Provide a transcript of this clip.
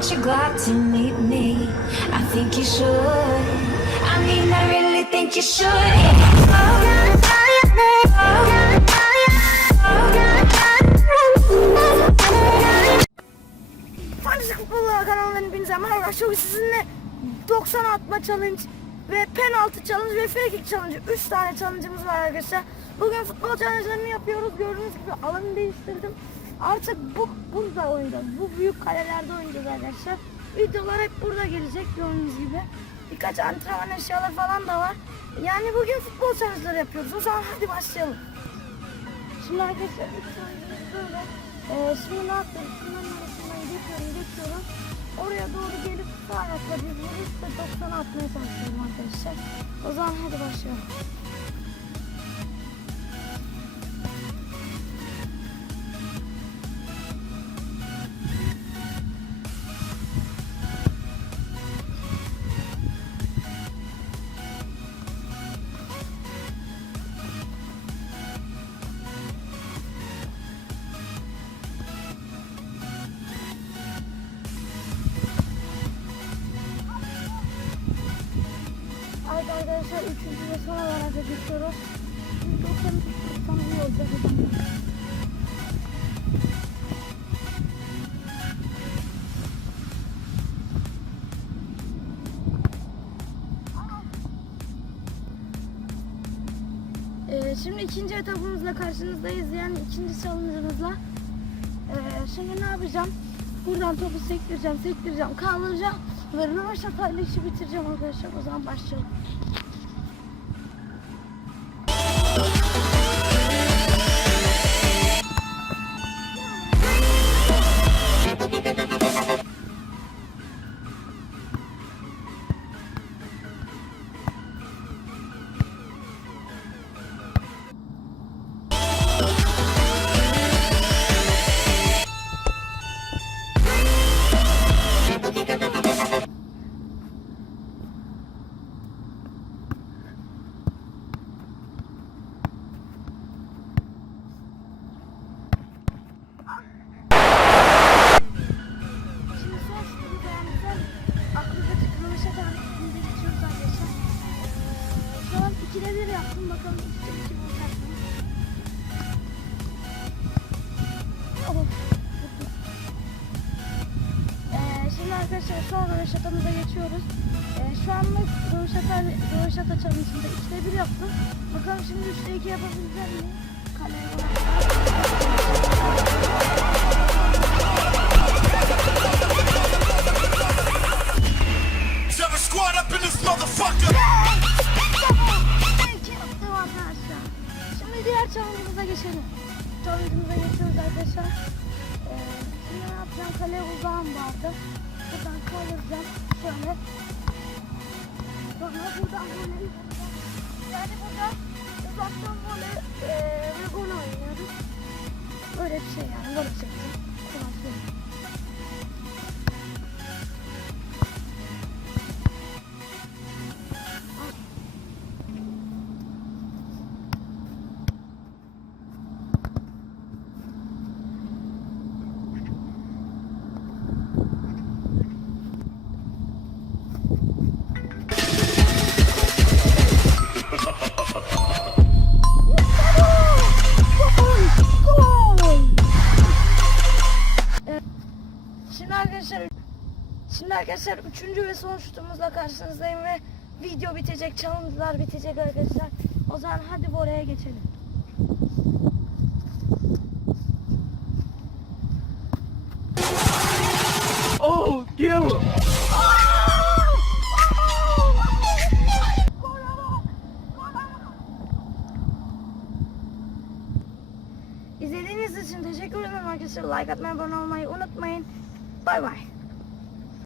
Aren't you glad to meet me? I think you should. I mean, I really think you should. Fantasy Futbol kanalından hepinize merhaba. Bugün sizinle 90 atma challenge ve penaltı challenge ve free kick challenge 3 tane challenge'ımız var arkadaşlar. Bugün futbol challenge'larını yapıyoruz. Gördüğünüz gibi alanı değiştirdim. Artık bu burada oynayacağız. Bu büyük kalelerde oynayacağız arkadaşlar. Videolar hep burada gelecek gördüğünüz gibi. Birkaç antrenman eşyaları falan da var. Yani bugün futbol challenge'ları yapıyoruz. O zaman hadi başlayalım. Şimdi arkadaşlar ilk challenge'ımız böyle. Ee, şimdi ne yapıyorum? Şunların arasından geçiyorum, geçiyorum. Oraya doğru gelip sağ ayakla vurup ve 90 atmaya çalışıyorum arkadaşlar. O zaman hadi başlayalım. Arkadaşlar üçüncü ve son olarak geçiyoruz. Şimdi 90 90 iyi olacak o zaman. Ee, şimdi ikinci etapımızla karşınızdayız. Yani ikinci challenge'ımızla. Ee, şimdi ne yapacağım? Buradan topu sektireceğim, sektireceğim, kaldıracağım ve rövaşatayla işi bitireceğim arkadaşlar. O zaman başlayalım. Yaptım. Bakalım. Ee, şimdi arkadaşlar son rövaşatamıza geçiyoruz. Ee, şu anlık rövaşata, rövaşata challenge'ında ikide bir yaptım. Bakalım şimdi üçte iki yapabilecek miyim? Kaleye bırakacağım. Geçelim. Challenge'ımıza geçiyoruz arkadaşlar. Ee, şimdi ne yapacağım? Kale uzağım vardı. Buradan kaldıracağım. Şöyle. Sonra buradan vuracağım. Yani burada uzaktan voley ee, ve gol oynuyoruz. Böyle bir şey yani. Gol çekeceğim. Tamam. Arkadaşlar Şimdi arkadaşlar üçüncü ve son şutumuzla karşınızdayım ve video bitecek, challenge'lar bitecek arkadaşlar. O zaman hadi bu oraya geçelim. Oh, dear. İzlediğiniz için teşekkür ederim arkadaşlar. Like atmayı, abone olmayı unutmayın. Bye-bye.